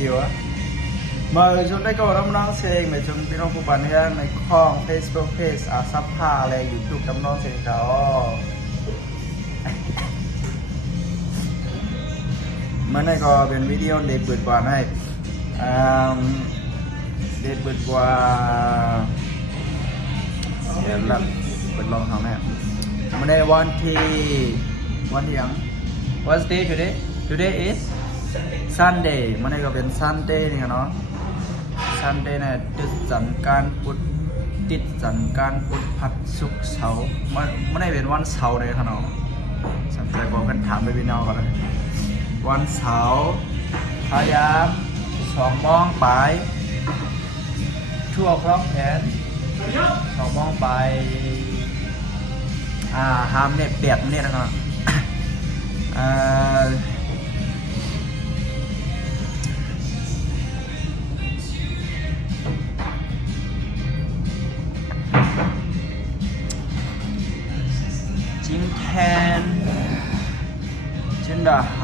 ดีวะมาชนได้ก็รับน้องเซงในชนพี่น้องผู้บันเทิงในข้อง Facebook Page ซับผ้าอะไรอยู่ทุกน้องเซงเขาเมื่อนี้ก็เป็นวิดีโอเด็ดเปิดกว่าให้เด็ดเปิดกว่าเดี๋ยวรับเปิดลองทำแม่เมื่อในวันที่ยัง What's day today is Sunday เมื่อนี้ก็เป็น Sunday นี่เนาะ Sunday เนี่ยติดจันทร์การพุธติดจันทร์การพุธพัดศุกร์เสาร์เมื่อนี้เป็นวันเสาร์เลยครับเนาะสนใจบอกกันถามไปพี่น้องก่อนเลยวันเสาร์พยายาม2 โมงไป2 o'clock แทน2 โมงไปห้ามเน็ตเปียกเนี่ยนะครับ今天真的好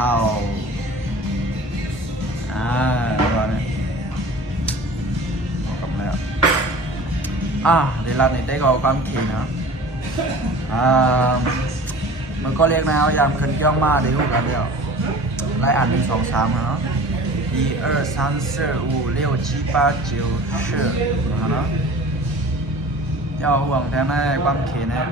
ว่าเนี่ยกลับแล้วเดี๋ยวเราได้ก็ความถี่นะมันก็เรียกนะยามขึ้นย่องมาเดี๋ยวกันเดียวไล่อ่าน1 2 3เนาะ1 2 3 4 5 6 7 8 9 10เนาะ要ห่วงแท้แม่ความถี่นะ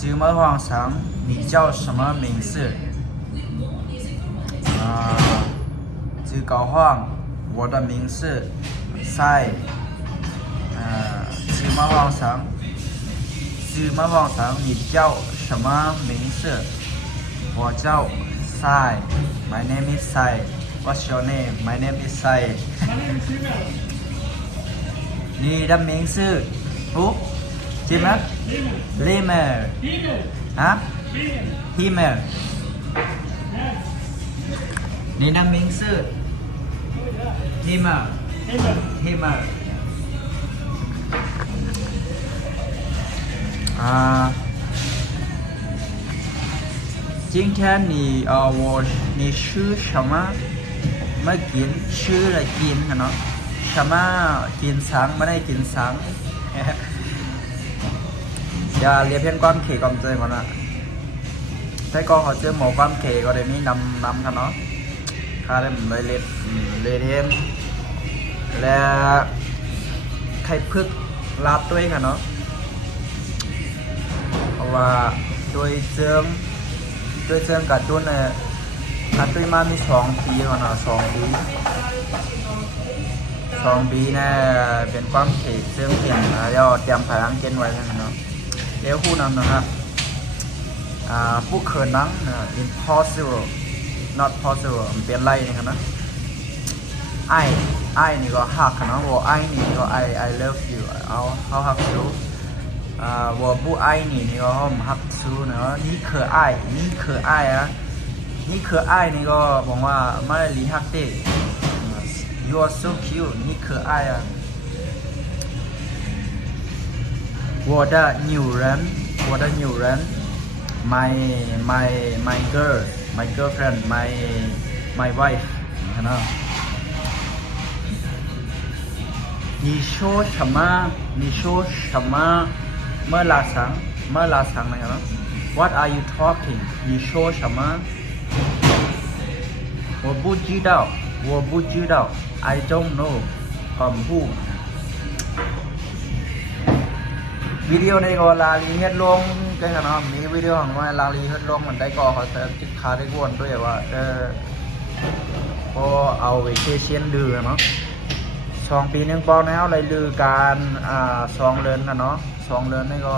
จื่อเมื่อวานสัง你叫什么名字จื่อเก่าห้อง我的名字赛จื่อเมื่อวานสัง你叫什么名字我叫赛 My name is Sai What's your name My name is Sai 你的名字记吗？Limer ？Himer 你的名字 Himer 今天你吃什么ไม่กินชื่ออะไรกินกันเนาะ什么กินสังไม่ได้กินสังอย่าเรียกเพี้ยนความเขยความเจอมันนะใช้กองเขาเจอหมอความเขยก็ได้มีนำกันเนาะค่าได้เหมือนเลยเทนและไข่พึกลาบด้วยกันเนาะเพราะว่าโดยเจิมกับตุ้นเนี่ยตุ้ยมามี2 ปีกันเนาะ2 ปีเนี่ยเป็นความเขยเจิมเปลี่ยนแล้วเตรียมพลังเกณฑ์ไว้กันเนาะเดี๋ยวคู่นั้นนะครับผู้เขินนั้นimpossible not possible มันเป็นไรนะครับนะไอ้นี่ก็ฮักนะว่าไอ้นี่ก็I love you เขาฮักซูว่าผู้ไอ้นี่ก็เขาฮักซูเนาะนี่คือไอ้นี่คือไอ้นี่ก็บอกว่าไม่ได้ลีฮักเต้ you are so cute นี่คือไอ้我的女人 my girlfriend my wife นะ你说什么เมื่อลาสังนะครับ what are you talking 你说什么我不知道 I don't know ผมพูดวิดีโอในก็ลาลีเฮ็ดลงกันเนาะมีวิดีโอของว่าลาลีเฮ็ดลงมันได้ก็เขาจะจิตคาได้กวนด้วยว่าพอเอาไปเชียนดื้อเนาะ2 ปีนึงปอแล้วเลยลือการ2 เดือนนะเนาะ2 เดือนนี่ก็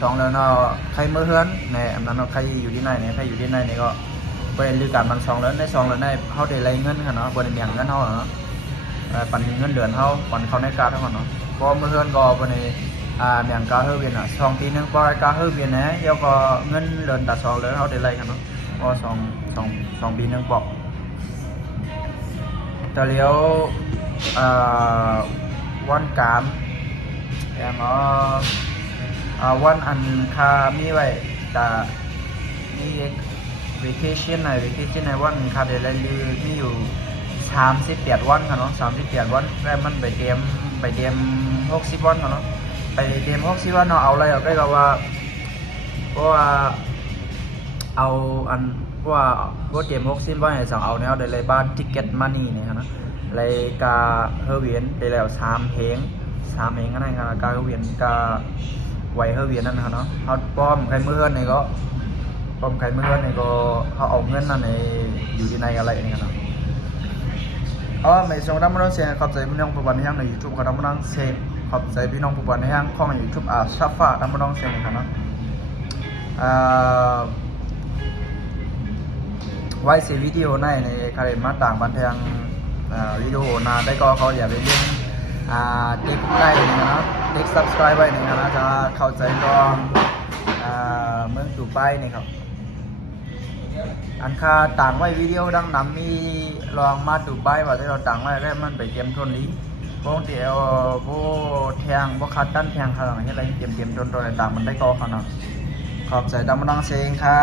2 เดือนเนาะใครเมื่อเฮือนในอันนั้นใครอยู่ที่ไหนเนี่ยใครอยู่ที่ไหนนี่ก็ไปลือการมัน2 เดือนใน2 เดือนได้เขาได้ไรเงินกันเนาะบ่ได้แบ่งเงินเฮาเนาะปันเงินเดือนเฮาปันเขาในการเท่าเนาะพอเมื่อเฮือนก็บ่ได้แบ่งการเฮือเวียน2 ปีนึงปอการเฮือเวียนนะเดี๋ยวก็เงินเดือนแต่2 เดือนเฮาได้ไรกันเนาะพอ2 ปีนึงปอกแต่เลี้ยววันการอย่างวันอันคามีไว้แต่นี่ vacation ใน vacation ในวันคาเดลลือมีอยู่38วันค่ะเนาะ38วันแล้วมันไปเตรียม60วันค่ะเนาะไปเตรียม60วันเนาะเอาอะไรเอาได้ก็ว่าเพราะว่าเอาอันเพราะว่าบ่เตรียม60วันให้สั่งเอาแนวได้เลยบ้าน ticket money นี่ค่ะเนาะรายกาเฮอเวียนไปแล้ว3เพลงอันนั้นค่ะกาเฮอเวียนกาไวเฮอเวียนนั่นค่ะเนาะเฮาป้อมใครมื้อนี่ก็ป้อมใครมื้อนี่ก็เฮาเอาเงินนั่นในอยู่ที่ไหนอะไรนี่ค่ะเนาะไม่ส่งดำมันเสียขอบใจพี่น้องผู้บันในห้างใน YouTube ของดำมันเสียขอบใจพี่น้องผู้บันในห้างของ YouTube ชัฟฟ้าดำมันเสียนะครับเนาะไว้เสียวิดีโอในคาเรนมาต่างบันเทิงวิดีโอนาได้ก็เขาอย่าไปเล่นติ๊กได้นะครับติ๊ก subscribe ไว้นะครับจะเข้าใจลองเมืองดูไปนี่ครับอันค่าต่างไว้วิดีโอดังนำมีลองมาดูไปว่าที่เราต่างไว้แล้วมันไปเตรียมทนนี้พวกเดียวพวกแทงพวกคัดตั้นแทงขนาดนี้อะไรเตรียมทนตัวในต่างมันได้ก็ขนาดขอบใจดำมันดังเสียงค่ะ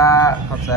ขอบใจ